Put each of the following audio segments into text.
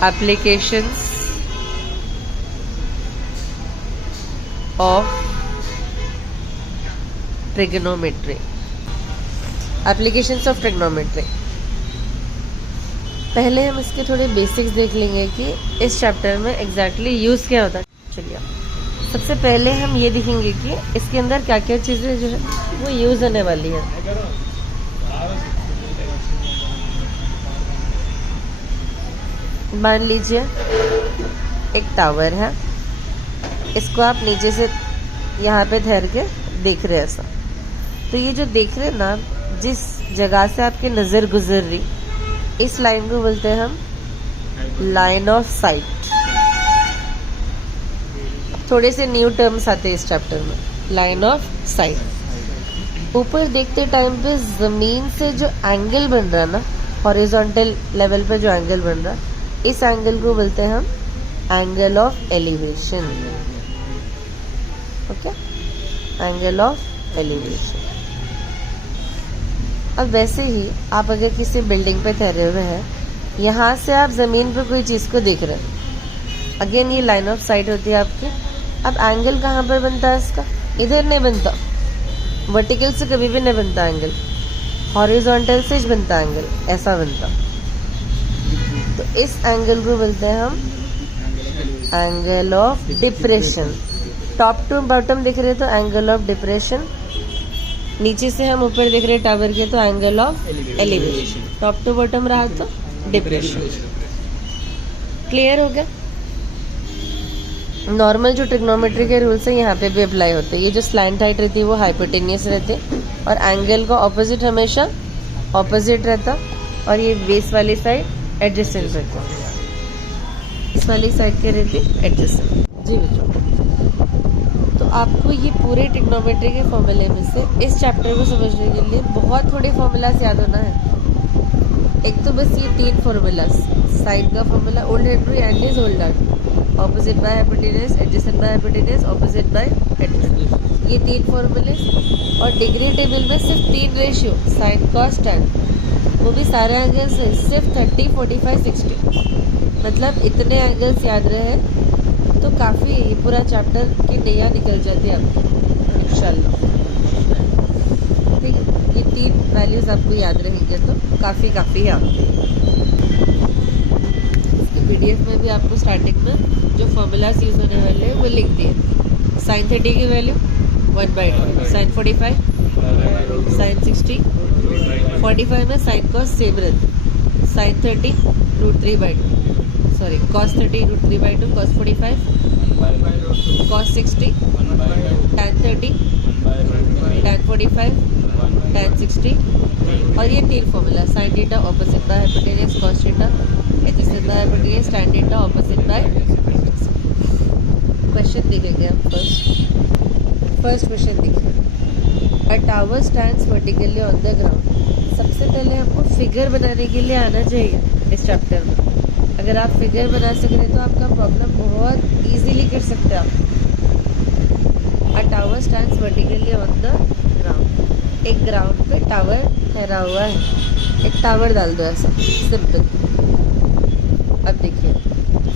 applications of trigonometry. Applications of trigonometry. पहले हम इसके थोड़े बेसिक्स देख लेंगे कि इस चैप्टर में एग्जैक्टली यूज़ क्या होता है। चलिए सबसे पहले हम ये देखेंगे कि इसके अंदर क्या क्या चीज़ें जो है वो यूज़ होने वाली है। मान लीजिए एक टावर है, इसको आप नीचे से यहाँ पे ठहर के देख रहे हैं ऐसा, तो ये जो देख रहे हैं ना, जिस जगह से आपकी नज़र गुजर रही, इस लाइन को बोलते हैं हम लाइन ऑफ साइट। थोड़े से न्यू टर्म्स आते हैं इस चैप्टर में। लाइन ऑफ साइट, ऊपर देखते टाइम पे ज़मीन से जो एंगल बन रहा ना, हॉरिजॉन्टल लेवल पे जो एंगल बन रहा, इस एंगल को बोलते हैं हम angle of elevation. Okay, angle of elevation. अब वैसे ही आप अगर किसी बिल्डिंग पे ठहरे हुए हैं, यहाँ से आप ज़मीन पे कोई चीज़ को देख रहे हैं, अगेन ये लाइन ऑफ साइट होती है आपकी। अब एंगल कहाँ पर बनता है इसका? इधर नहीं बनता, वर्टिकल से कभी भी नहीं बनता एंगल, हॉरिजॉन्टल से बनता एंगल, ऐसा बनता। तो इस एंगल को बोलते हैं हम angle of depression. Top to bottom दिख रहे तो एंगल ऑफ डिप्रेशन, नीचे से हम ऊपर देख रहे टावर के तो angle of elevation, top to bottom रहा तो डिप्रेशन। क्लियर हो गया? नॉर्मल जो ट्रिग्नोमेट्री के रूल्स है यहाँ पे भी अप्लाई होते हैं। ये जो स्लैंट हाइट रहती है वो हाइपोटेनियस रहते और एंगल का ऑपोजिट हमेशा ऑपोजिट रहता, और ये बेस वाली साइड एडजेसेंट रहता, इस वाली साइड के रहती एडजेसेंट। जी बच्चों, तो आपको ये पूरे ट्रिग्नोमेट्री के फॉर्मूले में से इस चैप्टर को समझने के लिए बहुत थोड़े फॉर्मूलाज याद होना है। एक तो बस ये 3 फॉर्मूलाज, साइड का formula old Henry and is older, opposite by hypotenuse, adjacent by hypotenuse, opposite by adjacent, ये 3 फॉर्मूले। और डिग्री टेबल में सिर्फ 3 रेशियो, साइन कॉस टैन, वो भी सारे एंगल्स सिर्फ 30, 45, 60, मतलब इतने एंगल्स याद रहे तो काफ़ी ये पूरा चैप्टर की नैया निकल जाती है आपकी इंशाल्लाह। ठीक है, ये 3 वैल्यूज़ आपको याद रहेंगे तो काफ़ी है आपको। इसके PDF में भी आपको स्टार्टिंग में जो फॉर्मूलाज यूज़ होने वाले हैं वो लिख दिए। साइन 30 की वैल्यू 1/2, साइन 45, साइन 60, 45 में साइन कॉस सेम रहती, sine 30 √3/2, sorry cos 30 √3/2, cos 45, cos 60, tan 30, tan 45, tan 60, और ये 3 formula, sine theta opposite by hypotenuse, cos theta adjacent by hypotenuse, tan theta opposite by. Question देखेंगे हम first question देखिए। A tower stands vertically on the ground. सबसे पहले आपको figure बनाने के लिए आना चाहिए इस चैप्टर में। अगर आप फिगर बना सक रहे तो आपका प्रॉब्लम बहुत इजीली कर सकते हैं आप। अ tower stands vertically on the ground, एक ग्राउंड पे टावर ठहरा हुआ है, एक टावर डाल दो ऐसा सिंपल। अब देखिए,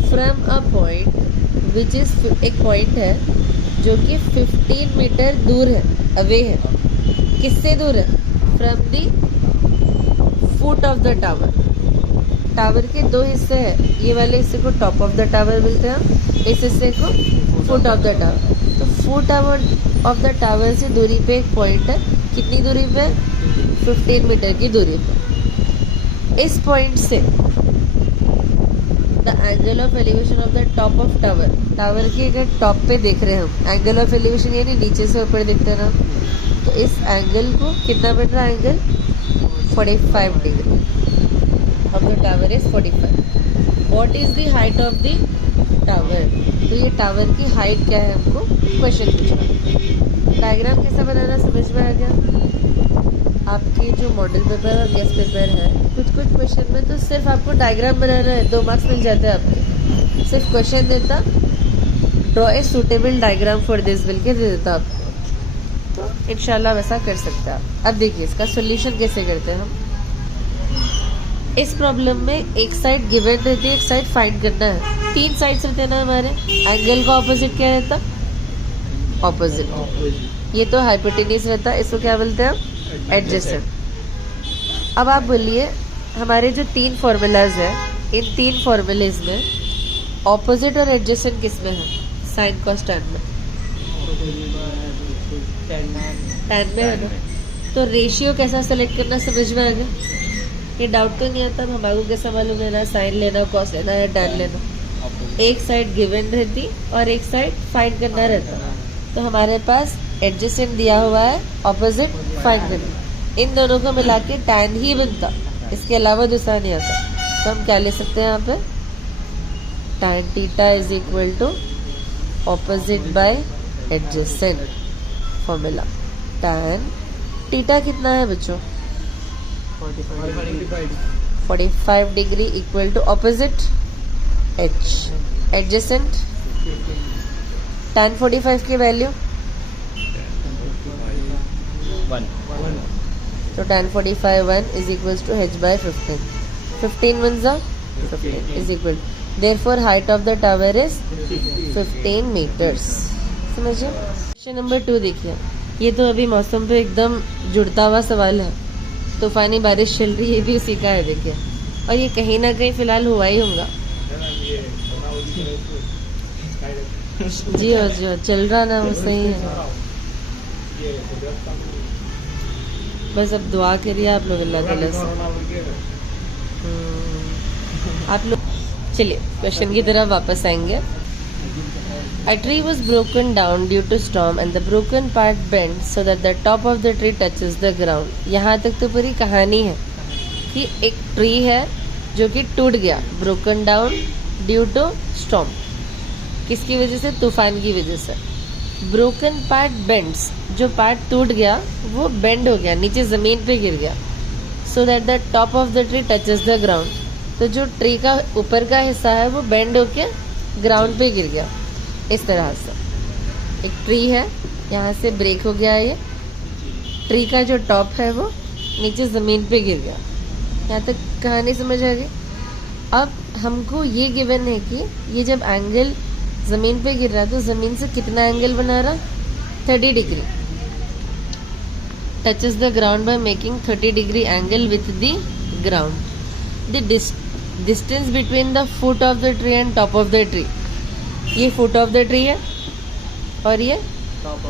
from a point which is, एक पॉइंट है जो कि 15 मीटर दूर है, अवे है। किससे दूर है? From the foot of the tower. Tower के 2 हिस्से हैं, ये वाले हिस्से को टॉप ऑफ द टावर बोलते हैं, इस हिस्से को फुट ऑफ द टावर। तो फुट ऑफ द टावर से दूरी पे एक पॉइंट है, कितनी दूरी पे? 15 मीटर की दूरी पे। इस पॉइंट से the angle of elevation of the top of tower, tower के अगर टॉप पे देख रहे हैं हम, एंगल ऑफ एलिवेशन यानी नीचे से ऊपर देखते हैं ना, तो इस एंगल को कितना बन रहा है? Angle 45 degree of the tower is 45. What is the height of the tower? तो ये टावर की हाइट क्या है हमको क्वेश्चन पूछा। डायग्राम कैसा बनाना समझ में आ गया? आपके जो मॉडल पेपर और गेस्ट पेपर है, कुछ क्वेश्चन में तो सिर्फ आपको डायग्राम बनाना है, 2 मार्क्स मिल जाते हैं आपके। सिर्फ क्वेश्चन देता, draw a suitable diagram for this bill के दे देता आपको, तो इंशाल्लाह वैसा कर सकते हैं आप। अब देखिए इसका सोल्यूशन कैसे करते हैं हम। इस प्रॉब्लम में एक साइड गिवन रहती है, एक साइड फाइंड करना है। 3 साइड्स रहते हैं ना हमारे। एंगल का ऑपोजिट क्या रहता? ऑपोजिट। ये तो हाइपोटेन्यूज रहता है, इसको क्या बोलते हैं हम? एडजेसेंट। अब आप बोलिए हमारे जो 3 फॉर्मूलाज है, इन 3 फॉर्मूलेज में ऑपोजिट और एडजेसेंट किस में है? साइन कॉस टैन में। टैन में है ना। तो रेशियो कैसा सेलेक्ट करना समझ में आ गया? ये डाउट तो नहीं आता हमारे को कैसा मालूम लेना, साइन लेना, कॉस लेना या टैन लेना? एक साइड गिवन रहती और एक साइड फाइंड करना रहता। तो हमारे पास एडजेसेंट दिया हुआ है, ऑपोजिट फाइंड करना। इन दोनों को मिला के टैन ही बनता, इसके अलावा दूसरा नहीं आता। तो हम क्या ले सकते हैं यहाँ पे? Tan theta is equal to opposite by adjacent. Formula tan theta कितना है बच्चों? 45 degree equal to opposite H. Adjacent tan 45 की वैल्यू 1। तो tan 45 1 is equals to h by 15. 15 ones are 15 is equal. Therefore height of the tower is 15 meters. समझिए। Question number 2 देखिए। ये तो अभी मौसम पे एकदम जुड़ता हुआ सवाल है। तूफानी बारिश चल रही है, ये भी उसी का है देखिए। और ये कहीं ना कहीं फिलहाल हुआ ही होगा। जी हो चल रहा ना, वो सही है। बस अब दुआ करिए आप लोग अल्लाह ताला से। आप लोग चलिए क्वेश्चन की तरफ वापस आएंगे। A tree was broken down due to storm and the broken part bent so that the top of the tree touches the ground. यहाँ तक तो पूरी कहानी है कि एक ट्री है जो कि टूट गया, broken down due to storm। किसकी वजह से? तूफान की वजह से। ब्रोकन पार्ट बेंड्स, जो पार्ट टूट गया वो बेंड हो गया, नीचे जमीन पे गिर गया। So that the top of the tree touches the ground. तो जो ट्री का ऊपर का हिस्सा है वो बेंड होके ग्राउंड पे गिर गया। इस तरह से एक ट्री है, यहाँ से ब्रेक हो गया, ये ट्री का जो टॉप है वो नीचे जमीन पे गिर गया। यहाँ तक कहानी समझ आ गई। अब हमको ये गिवन है कि ये जब एंगल जमीन पे गिर रहा है तो जमीन से कितना एंगल बना रहा? 30 degree. Touches the ground by making 30 degree angle with the ground. The distance between the foot of the tree and top of the tree. ये फुट ऑफ द ट्री है और ये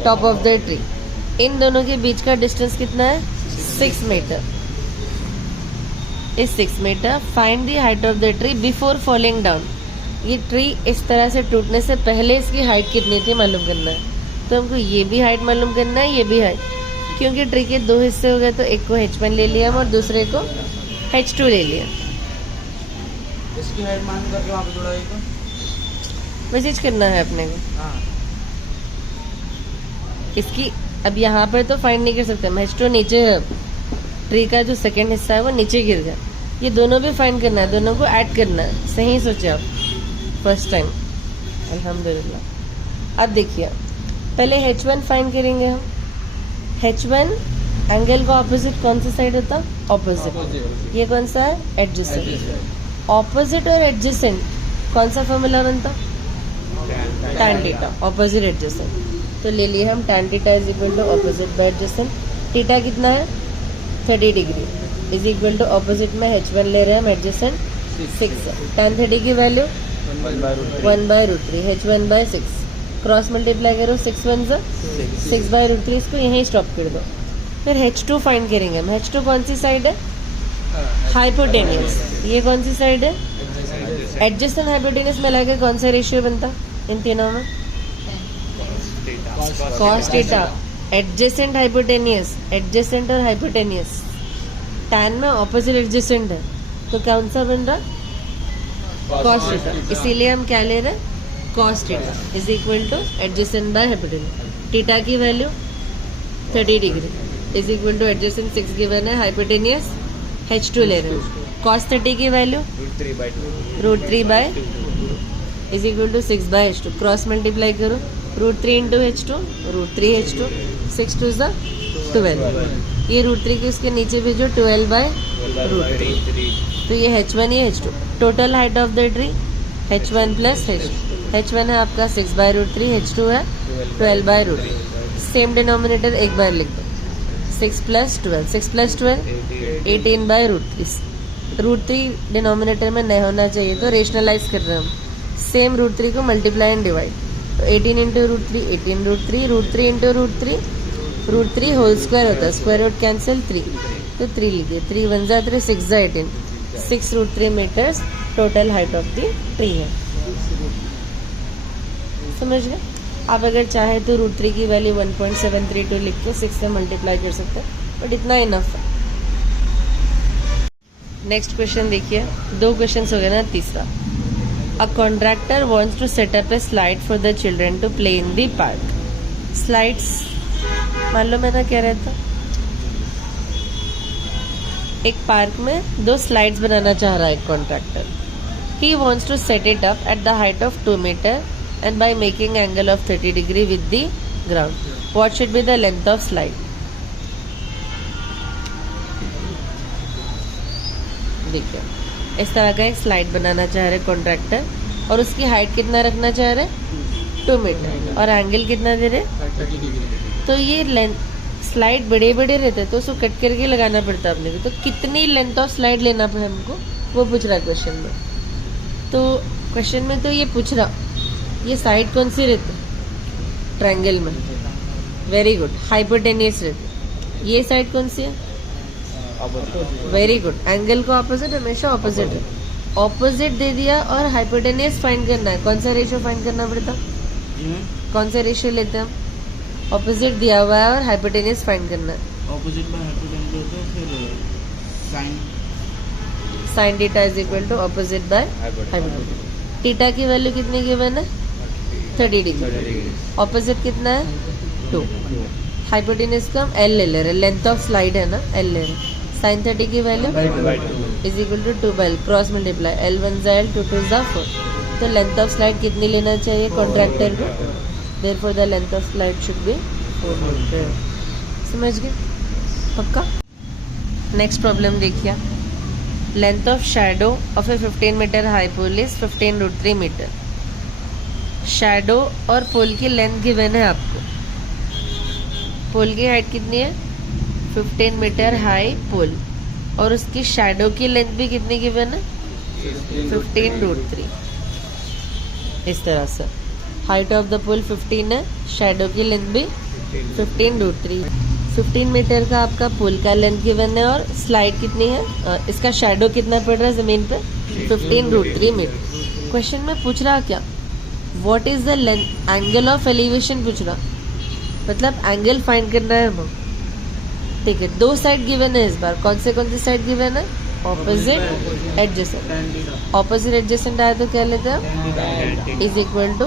टॉप ऑफ द ट्री। इन दोनों के बीच का distance कितना है? 6 meter. इस 6 meter find the height of the tree before falling down. ये ट्री इस तरह से टूटने से पहले इसकी हाइट कितनी थी मालूम करना है। तो हमको ये भी हाइट मालूम करना है, ये भी हाइट। क्योंकि ट्री के 2 हिस्से हो गए तो एक को h1 ले लिया हम और दूसरे को h2 ले लिया। इसकी हाइट मान करके वहाँ पे जोड़ा मैसेज करना है अपने को। इसकी अब यहाँ पर तो फाइंड नहीं कर सकते, h2 नीचे है, ट्री का जो सेकंड हिस्सा है वो नीचे गिर गया। ये दोनों भी फाइंड करना है, दोनों को ऐड करना है। सही सोचे आप, फर्स्ट टाइम अल्हम्दुलिल्लाह। अब देखिए पहले h1 फाइंड करेंगे हम। h1 एंगल का ऑपोजिट कौन सा साइड होता? ऑपोजिट। ये कौन सा है? एडजेसेंट। ऑपोजिट और एडजेसेंट कौन सा फॉर्मूला बनता? tan theta, opposite adjacent. तो ले लिए हम tan theta is equal to opposite by adjacent. Theta कितना है? 30 degree is equal to opposite में h1 ले रहे हैं हम, एडजेसेंट 6 है। tan 30 की value 1/√3, h1 by 6। Cross multiply करो, 6 1 6/√3। इसको यहीं स्टॉप कर दो। फिर h2 फाइंड करेंगे हम। h2 कौन सी साइड है? हाइपोटेनियस। ये कौन सी साइड है? एडजेसेंट हाइपोटेनियस मिला के कौन सा रेशियो बनता इन तीनों में? Cos theta. Adjacent hypotenuse, adjacent और हाइपोटेनियस। टैन में ऑपोजिट एडजेसेंट है तो कौन सा बन रहा? Cos theta. इसीलिए हम क्या ले रहे हैं? Cos theta is equal to adjacent by hypotenuse. Theta की value 30 degree is equal to adjacent 6 given है, हाइपोटेनियस h2 ले रहे हैं। cos 30 की value √3/2 is equal to 6/h2। Cross multiply करो, √3 इंटू h2, √3h2, 6 2 12। ये √3 के इसके नीचे भेजो, 12/2। √3। तो ये H1 ये H2। Total height of the tree H1 plus H2। H1 है आपका 6/√3, H2 है 12/√3। सेम डिनोमिनेटर एक बार लिख दो, 6 + 12, 6 + 12 18/√3। √3 डिनोमिनेटर में नहीं होना चाहिए, तो रेशनलाइज कर रहे हैं हम। सेम √3 को मल्टीप्लाई एंड डिवाइड, तो 18 × √3 18√3, √3 × √3 √3 होल स्क्वायर होता है, स्क्वायर रूट कैंसिल 3, तो 3 लिखिए, 3 × 1 = 3, 6 × 18, 6√3 meters total height of the tree है। समझ गए? आप अगर चाहे तो √3 की वैल्यू 1.732 लिख के 6 से मल्टीप्लाई कर सकते हैं, बट इतना इनफ है। नेक्स्ट क्वेश्चन देखिए, 2 क्वेश्चन हो गए ना, तीसरा। A contractor wants to set up a slide for the children to play in the park. Slides मान लो मैं ना कह रहा था, एक पार्क में 2 स्लाइड्स बनाना चाह रहा है एक contractor. He wants to set it up at the height of 2 meter and by making angle of 30 degree with the ground. What should be the length of slide? देखिए, इस तरह का एक स्लाइड बनाना चाह रहे कॉन्ट्रैक्टर, और उसकी हाइट कितना रखना चाह रहे 2 मीटर, और एंगल कितना दे रहे 30 डिग्री। तो ये लेंथ स्लाइड बड़े बड़े रहते हैं, तो उसको कट करके लगाना पड़ता है अपने को। तो कितनी लेंथ ऑफ स्लाइड लेना पड़े हमको, वो पूछ रहा है क्वेश्चन में। तो क्वेश्चन में तो ये पूछ रहा, ये साइड कौन सी रहती है ट्रायंगल में? वेरी गुड, हाइपोटेनियस रहती। ये साइड कौन सी है? वेरी गुड, एंगल को ऑपोजिट, हमेशा ऑपोजिट है। ऑपोजिट दे दिया और हाइपोटेनियस फाइंड करना है, कौन सा रेशियो फाइंड करना पड़ता? कौन सा रेशियो लेते हैं हम? ऑपोजिट दिया हुआ है और हाइपोटेनियस फाइंड करना है। ऑपोजिट बाय हाइपोटेन्यूज होता है, फिर sine theta is equal to opposite by hypotenuse. Theta की वैल्यू कितनी गिवन है? 30 डिग्री। ऑपोजिट कितना है? 2। हाइपोटेन्यूज का हम L ले रहे हैं, लेंथ ऑफ स्लाइड है ना, L ले रहे हैं। साइन 30 की value is equal to 2/L, cross multiply, L 1 = L, 2 2 = 4। तो लेंथ ऑफ स्लाइड कितनी लेना चाहिए कॉन्ट्रैक्टर को? Therefore the length of slide should be 4 meter. समझ गए? पक्का? नेक्स्ट प्रॉब्लम देखिए, length of shadow of a 15 meter high pole is 15√3 meter. Shadow और पोल की लेंथ गिवन है आपको। पोल की हाइट कितनी है? 15 मीटर हाई पोल, और उसकी शैडो की लेंथ भी कितनी गिवन है? 15√3। इस तरह से हाइट ऑफ द पोल 15 है, शैडो की लेंथ भी 15√3। 15 मीटर का आपका पोल का लेंथ गिवन है, और स्लाइड कितनी है, इसका शैडो कितना पड़ रहा है जमीन पे? 15√3 मीटर। क्वेश्चन में पूछ रहा क्या? What is the length, angle of elevation पूछ रहा, मतलब एंगल फाइंड करना है हमको। ठीक है, 2 साइड गिवन है इस बार। कौन सी साइड गिवन है? Opposite adjacent. ऑपोजिट एडजेसेंट आया तो क्या लेते हैं? इज इक्वल टू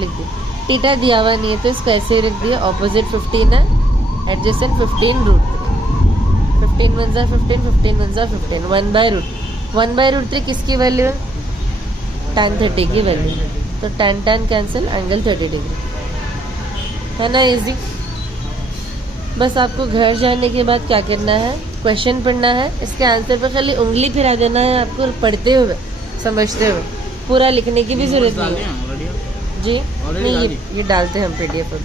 लिख दिया। थीटा दिया हुआ नहीं है तो इसको ऐसे ही रख दिया, ऑपोजिट 15 है, एडजेसेंट 15√3। 15 1 = 15, 15 1 = 15, 1/√3। 1/√3 किसकी वैल्यू है? tan 30 की वैल्यू। तो tan कैंसिल, एंगल 30 डिग्री है ना, इजी। बस आपको घर जाने के बाद क्या करना है, क्वेश्चन पढ़ना है, इसके आंसर पर खाली उंगली फिरा देना है आपको, पढ़ते हुए समझते हुए, पूरा लिखने की भी जरूरत नहीं है जी। नहीं, ये डालते हैं हम PDF पर।